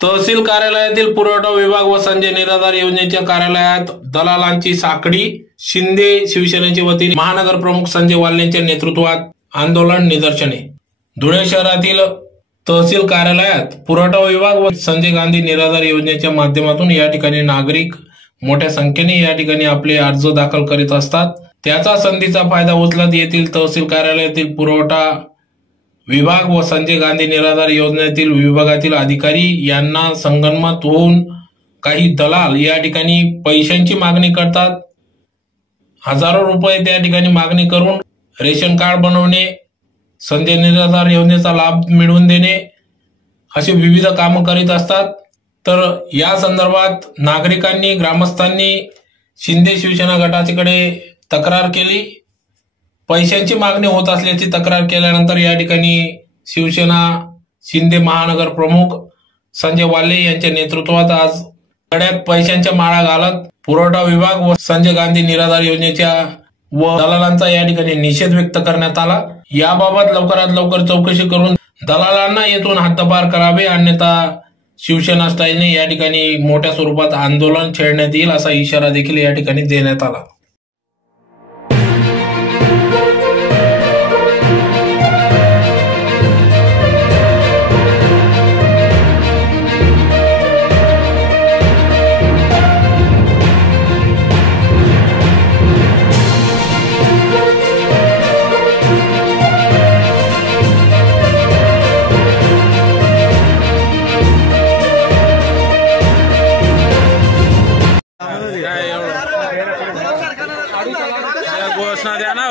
तहसील कार्यालयातील पुरवठा विभाग व संजय निराधार योजनेच्या कार्यालयात दलालांची साखळी। शिंदे शिवसेनेच्या वतीने महानगर प्रमुख संजय वाल्यांच्या नेतृत्वात आंदोलन निदर्शने। धुळे शहरातील तहसील कार्यालयात पुरवठा विभाग व संजय गांधी निराधार योजनेच्या माध्यमातून या ठिकाणी नागरिक मोठ्या संख्येने या ठिकाणी आपले अर्ज दाखल करीत असतात। त्याचा संधीचा फायदा उचलत येथील तहसील कार्यालयातील पुरवठा विभाग व संजय गांधी निराधार योजनेतील विभागातील अधिकारी यांना संगनमत होऊन काही दलाल या ठिकाणी पैशांची मागणी करतात। हजारो रुपये त्या ठिकाणी मागणी करून रेशन कार्ड बनवणे, संजय निराधार योजनेचा लाभ मिळवून देणे असे विविध कामे करीत असतात। तर या संदर्भात नागरिकांनी ग्रामस्थांनी शिंदे शिवसेना गटाकडे तक्रार केली। पैशांची मागणी होत असल्याची तक्रार केल्यानंतर या ठिकाणी शिवसेना शिंदे महानगर प्रमुख संजय वाल्ये यांच्या नेतृत्वात आज गळ्यात पैशांच्या माळा घालत पुरवठा विभाग व संजय गांधी निराधार योजनेच्या व दलालांचा या ठिकाणी निषेध व्यक्त करण्यात आला। याबाबत लवकरात लवकर चौकशी करून दलालांना येथून हद्दपार करावे, अन्यथा शिवसेना स्टाईलने या ठिकाणी मोठ्या स्वरूपात आंदोलन छेडण्यात येईल असा इशारा देखील या ठिकाणी देण्यात आला। घोषणा द्या ना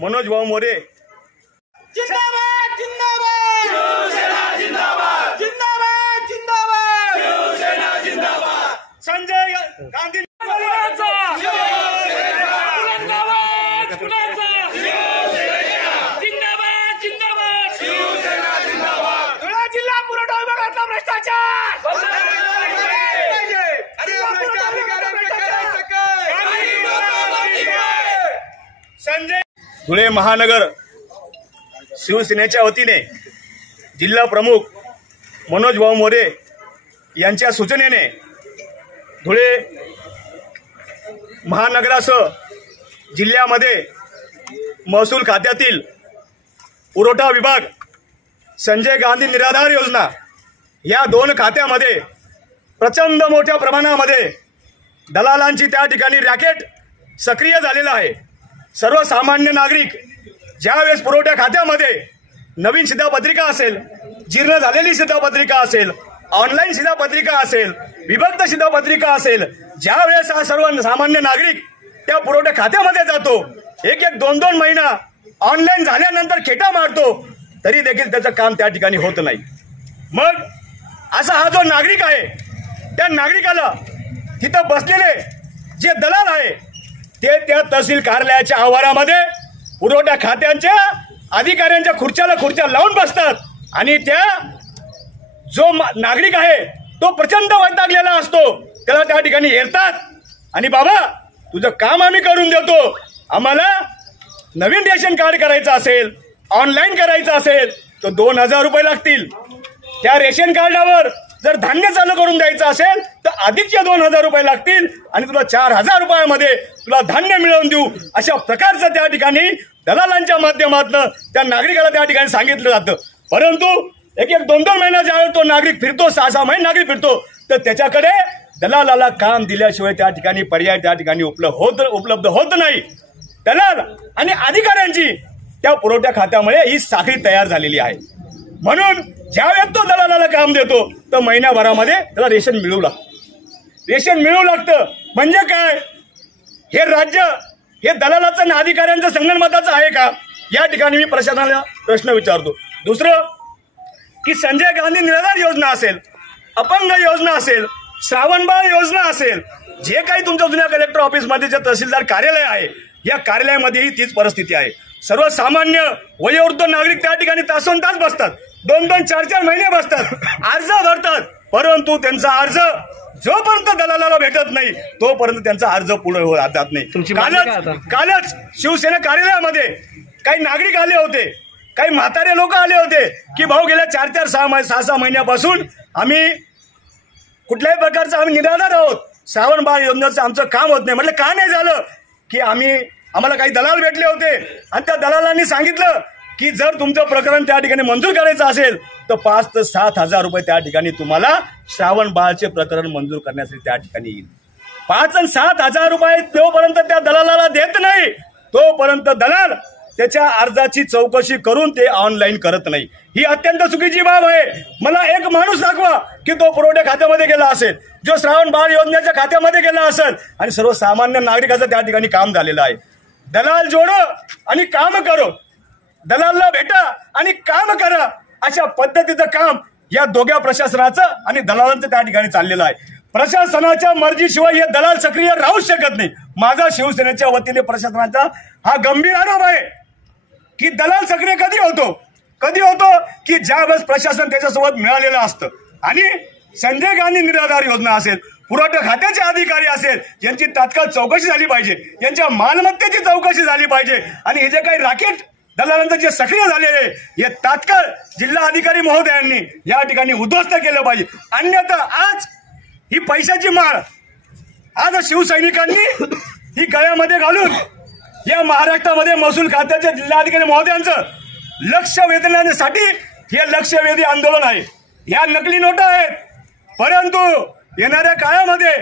मनोज भाऊ मोरे जिंदाबाद जिंदाबाद शिवसेना जिंदाबाद जिंदाबाद जिंदाबाद शिवसेना जिंदाबाद संजय गांधी जिंदाबाद जिंदाबाद शिवसेना जिंदाबाद। धुळे जिल्हा पुरवठा विभागातला भ्रष्टाचार संजय धुळे महानगर शिवसेनेच्या वतीने जिल्हा प्रमुख मनोज भाऊ मोरे यांच्या सूचनेने धुळे महानगरासह जिल्ह्यामध्ये महसूल खात्यातील पुरवठा विभाग, संजय गांधी निराधार योजना या दोन खात्यामध्ये प्रचंड मोठ्या प्रमाणामध्ये दलालांची त्या ठिकाणी रॅकेट सक्रिय झालेला आहे। सर्वसामान्य नागरिक ज्यावेळेस पुरवठा खात्यामध्ये नवीन शिधापत्रिका असेल, जीर्ण झालेली शिधापत्रिका असेल, ऑनलाईन शिधापत्रिका असेल, विभक्त शिधापत्रिका असेल, ज्यावेळेस हा सर्वसामान्य नागरिक त्या पुरवठा खात्यामध्ये जातो, एक एक दोन दोन महिना ऑनलाईन झाल्यानंतर खेटा मारतो, तरी देखील त्याचं काम त्या ठिकाणी होत नाही। मग असा हा जो नागरिक आहे, त्या नागरिकाला तिथं बसलेले जे दलाल आहे ते त्या तहसील कार्यालयाच्या आवारामध्ये पुरवठा खात्यांच्या अधिकाऱ्यांच्या खुर्च्या लावून बसतात आणि त्या जो नागरिक आहे तो प्रचंड वैतागलेला असतो, त्याला त्या ठिकाणी येतात आणि बाबा तुझं काम आम्ही करून देतो, आम्हाला नवीन रेशन कार्ड करायचं असेल, ऑनलाईन करायचं असेल तर 2000 रुपये लागतील। त्या रेशन कार्डावर जर धान्य चालू करून द्यायचं असेल तर अधिकचे 2,000 रुपये लागतील आणि तुला 4,000 रुपयामध्ये तुला धान्य मिळवून देऊ, अशा प्रकारचं त्या ठिकाणी दलालांच्या माध्यमातून त्या नागरिकाला त्या ठिकाणी सांगितलं जातं. परंतु एक 2-2 महिना ज्यावेळेस तो नागरिक फिरतो, 6-6 महिने नागरिक फिरतो, तर त्याच्याकडे दलालाला काम दिल्याशिवाय त्या ठिकाणी पर्याय त्या ठिकाणी उपलब्ध होत नाही. दलाल आणि अधिकाऱ्यांची त्या पुरवठा खात्यामुळे ही साखळी तयार झालेली आहे. म्हणून ज्यावेळेस तो दलालाला काम देतो तर महिन्याभरामध्ये त्याला रेशन मिळू लागतं. म्हणजे काय, हे राज्य हे दलालाचं आणि अधिकाऱ्यांचं संगणमताचं आहे का? या ठिकाणी मी प्रशासनाला प्रश्न विचारतो. दुसरं की संजय गांधी निराधार योजना असेल, अपंग योजना असेल, श्रावणबाळ योजना असेल, जे काही तुमच्या जुन्या कलेक्टर ऑफिसमध्ये जे तहसीलदार कार्यालय आहे, या कार्यालयामध्येही तीच परिस्थिती आहे. सर्वसामान्य वयोवृद्ध नागरिक त्या ठिकाणी तासोनतास बसतात, 2-2, 4-4 महिने बसतात, अर्ज भरतात, परंतु त्यांचा अर्ज जोपर्यंत दलालाला भेटत नाही तोपर्यंत त्यांचा अर्ज पुढे जात नाही. कालच शिवसेना कार्यालयामध्ये काही नागरिक आले होते, काही म्हातारे लोक आले होते की भाऊ गेल्या 4-4, 6-6 महिन्यापासून आम्ही कुठल्याही प्रकारचं आम्ही निराधार आहोत, श्रावणबाळ योजनेचं आमचं काम होत नाही. म्हटलं का नाही झालं की आम्हाला काही दलाल भेटले होते आणि त्या दलालांनी सांगितलं की जर तुमचं प्रकरण त्या ठिकाणी मंजूर करायचं असेल तर 5,000 ते 7,000 रुपये त्या ठिकाणी तुम्हाला श्रावणबाळचे प्रकरण मंजूर करण्यासाठी त्या ठिकाणी येईल. 5,000 आणि 7,000 रुपये जोपर्यंत त्या दलालाला देत नाही तोपर्यंत दलाल त्याच्या अर्जाची चौकशी करून ते ऑनलाईन करत नाही. ही अत्यंत चुकीची बाब आहे. मला एक माणूस दाखवा की तो पुरवठा खात्यामध्ये गेला असेल, जो श्रावणबाळ योजनेच्या खात्यामध्ये गेला असेल आणि सर्वसामान्य नागरिकाचं त्या ठिकाणी काम झालेलं आहे. दलाल जोडो आणि काम करो, दलालला भेटा आणि काम करा, अशा पद्धतीचं काम या दोघ्या प्रशासनाचं आणि दलालांचं त्या ठिकाणी चाललेलं आहे. प्रशासनाच्या मर्जीशिवाय हे दलाल सक्रिय राहू शकत नाही. माझा शिवसेनेच्या वतीने प्रशासनाचा हा गंभीर आरोप आहे की दलाल सक्रिय कधी होतो की ज्यावेळेस प्रशासन त्याच्यासोबत मिळालेलं असतं. आणि संजय गांधी निराधार योजना असेल, पुरवठा खात्याचे अधिकारी असेल, यांची तात्काळ चौकशी झाली पाहिजे, यांच्या मालमत्तेची चौकशी झाली पाहिजे आणि हे जे काही राकेट दलालांचं जे सक्रिय झालेले हे तात्काळ जिल्हा अधिकारी महोदयांनी या ठिकाणी उद्ध्वस्त केलं पाहिजे. अन्यथा आज ही पैशाची माळ आज शिवसैनिकांनी ही गळ्यामध्ये घालून या महाराष्ट्रामध्ये महसूल खात्याच्या जिल्हाधिकारी महोदयांचं लक्ष वेधण्यासाठी हे लक्षवेधी आंदोलन आहे. या नकली नोटा आहेत, परंतु येणाऱ्या काळामध्ये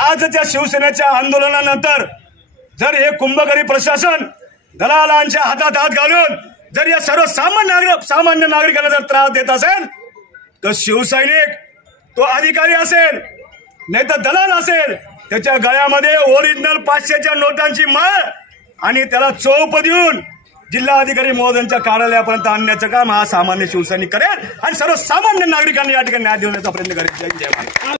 आजच्या शिवसेनेच्या आंदोलनानंतर जर हे कुंभकरी प्रशासन दलालांच्या हातात हात घालून जर या सामान्य नागरिकांना जर त्रास देत असेल तर शिवसैनिक तो अधिकारी असेल नाही तर दलाल असेल, त्याच्या गळ्यामध्ये ओरिजिनल 500च्या नोटांची माळ आणि त्याला चोप देऊन जिल्हाधिकारी महोदयांच्या कार्यालयापर्यंत आणण्याचं काम हा सामान्य शिवसैनिक करेल आणि सर्वसामान्य नागरिकांनी या ठिकाणी न्याय देण्याचा प्रयत्न करेल.